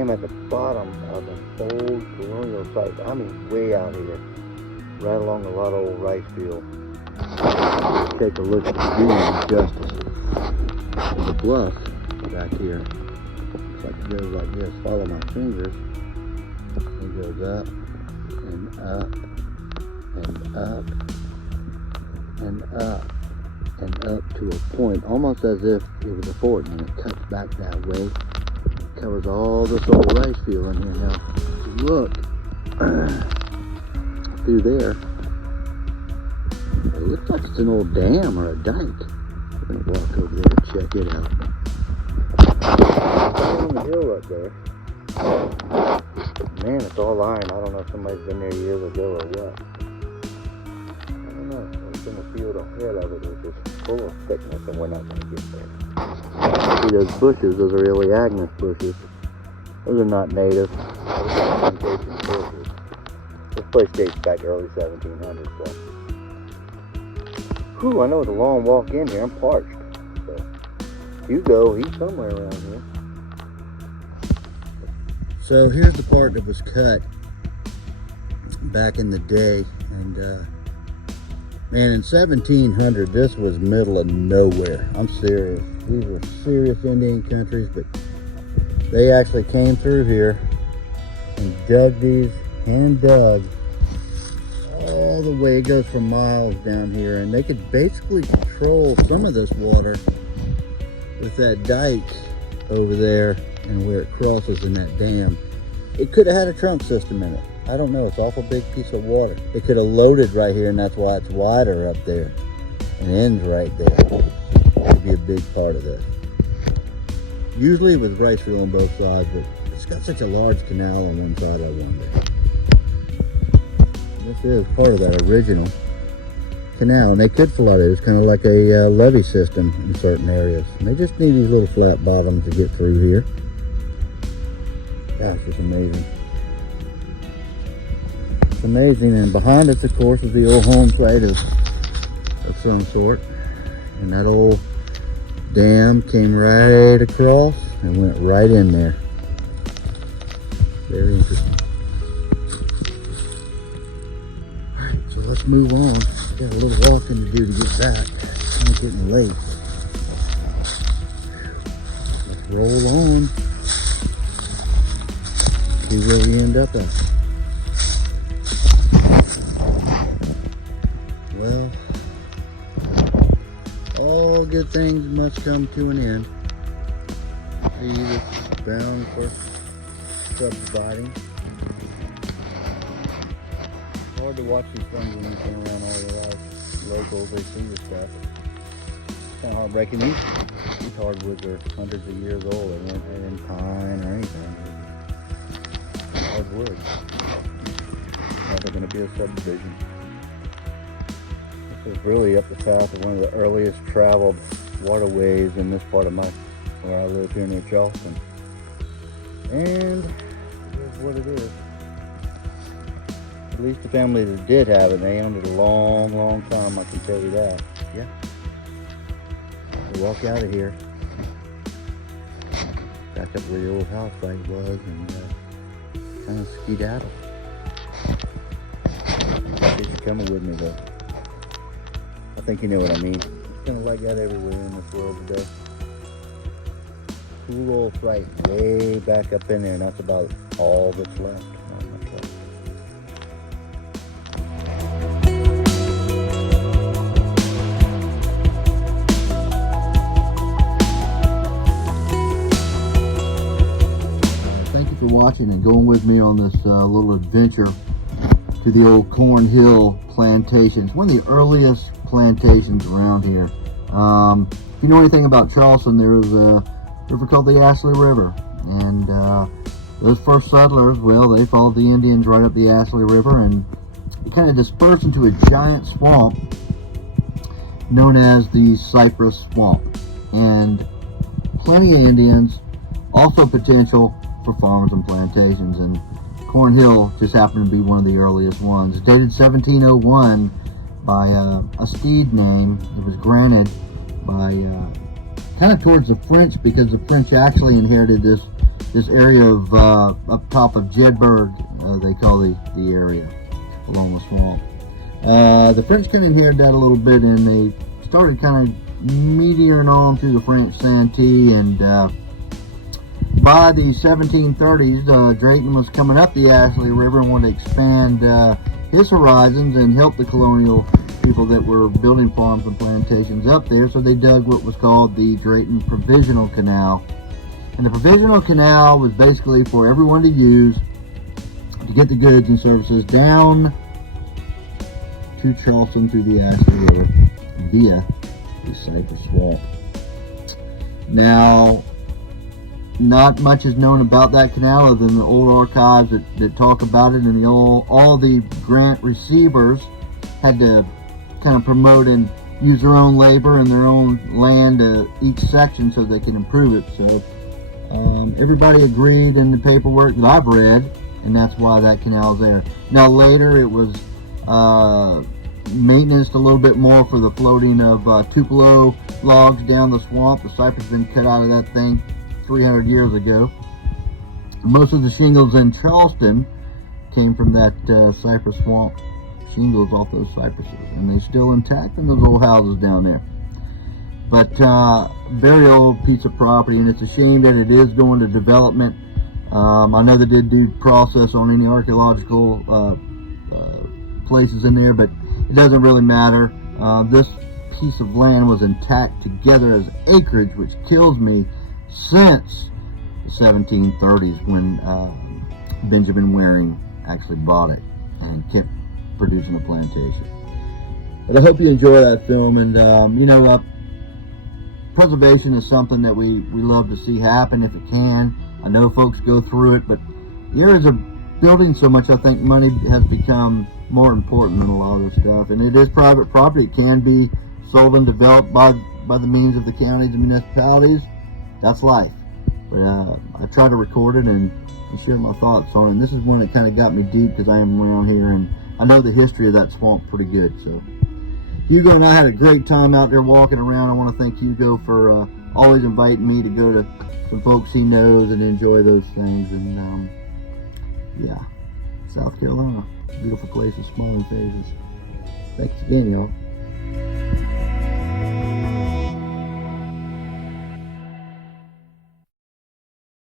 dam at the bottom of an old colonial site. I mean, way out here, right along a lot of old rice fields. Take a look at the view justices. There's a bluff back here. Looks like it goes like this. Follow my fingers. It goes up and up and up and up and up to a point, almost as if it was a fort, and it cuts back that way. Covers all this old rice field in here. Now, if you look through there, it looks like it's an old dam or a dike. We're gonna walk over there and check it out. It's on the hill up there. Man, it's all iron. I don't know if somebody's been there years ago or what. I don't know. It's in the field ahead of it, which is full of thickness, and we're not going to get there. See those bushes? Those are Elaeagnus bushes. Those are not native. Those are plantation bushes. This place dates back early 1700s, so. Whew, I know it's a long walk in here. I'm parched. So, Hugo, he's somewhere around here. So here's the part that was cut back in the day, and man, in 1700 this was middle of nowhere. I'm serious. These were serious Indian countries, but they actually came through here and dug these, hand dug all the way. It goes for miles down here, and they could basically control some of this water with that dike over there and where it crosses in that dam. It could have had a trunk system in it. I don't know. It's an awful big piece of water. It could have loaded right here, and that's why it's wider up there and ends right there. That would be a big part of this. Usually it was rice field on both sides, but it's got such a large canal on one side, I wonder. This is part of that original canal, and they could flood it. It's kind of like a levee system in certain areas. And they just need these little flat bottoms to get through here. Gosh, it's amazing. It's amazing, and behind us, of course, is the old home site of some sort. And that old dam came right across and went right in there. Very interesting. Alright, so let's move on. Got a little walking to do to get back. I'm getting late. Let's roll on. See where we end up at. Well, all good things must come to an end. It's bound for subdividing. It's hard to watch these things when you've been around all your life. Locals, they see this stuff. It's kind of heartbreaking. These hardwoods are hundreds of years old. They weren't in pine or anything. Hardwood. Now they're going to be a subdivision. This is really up the path of one of the earliest traveled waterways in this part of where I live here near Charleston. And here's what it is. At least the family that did have it, they owned it a long, long time, I can tell you that. Yeah. We walk out of here, back up where the old house site was, and kind of skedaddle. Appreciate you coming with me, though. I think you know what I mean. It's kind of like that everywhere in this world today. Cool old site way back up in there, and that's about all that's left. For watching and going with me on this little adventure to the old Corn Hill plantation. It's one of the earliest plantations around here. If you know anything about Charleston, there's a river called the Ashley River, and those first settlers, well, they followed the Indians right up the Ashley River, and it kind of dispersed into a giant swamp known as the Cypress Swamp. And plenty of Indians, also potential for farms and plantations, and Corn Hill just happened to be one of the earliest ones. It's dated 1701 by a steed name. It was granted by kind of towards the French, because the French actually inherited this this area of up top of Jedburgh, they call the area along the swamp. The French kind of inherited that a little bit, and they started kind of meandering on through the French Santee, and by the 1730s, Drayton was coming up the Ashley River and wanted to expand his horizons and help the colonial people that were building farms and plantations up there, so they dug what was called the Drayton Provisional Canal. And the Provisional Canal was basically for everyone to use to get the goods and services down to Charleston through the Ashley River via the Cypress Swamp. Now, not much is known about that canal other than the old archives that talk about it, and all the grant receivers had to kind of promote and use their own labor and their own land each section so they can improve it. So everybody agreed in the paperwork that I've read, and that's why that canal is there. Now later it was maintenance a little bit more for the floating of Tupelo logs down the swamp. The cypress has been cut out of that thing 300 years ago. Most of the shingles in Charleston came from that cypress swamp, shingles off those cypresses, and they're still intact in those old houses down there. But very old piece of property, and it's a shame that it is going to development. I know they did do process on any archaeological places in there, but it doesn't really matter. This piece of land was intact together as acreage, which kills me, since the 1730s when Benjamin Waring actually bought it and kept producing a plantation. But I hope you enjoy that film, and preservation is something that we love to see happen if it can. I know folks go through it, but the areas are building so much, I think money has become more important than a lot of this stuff. And it is private property. It can be sold and developed by the means of the counties and municipalities. That's life. But I try to record it and share my thoughts on it. And this is one that kind of got me deep because I am around here and I know the history of that swamp pretty good. So Hugo and I had a great time out there walking around. I want to thank Hugo for always inviting me to go to some folks he knows and enjoy those things. And yeah, South Carolina, beautiful place with smiling faces. Thanks again, y'all.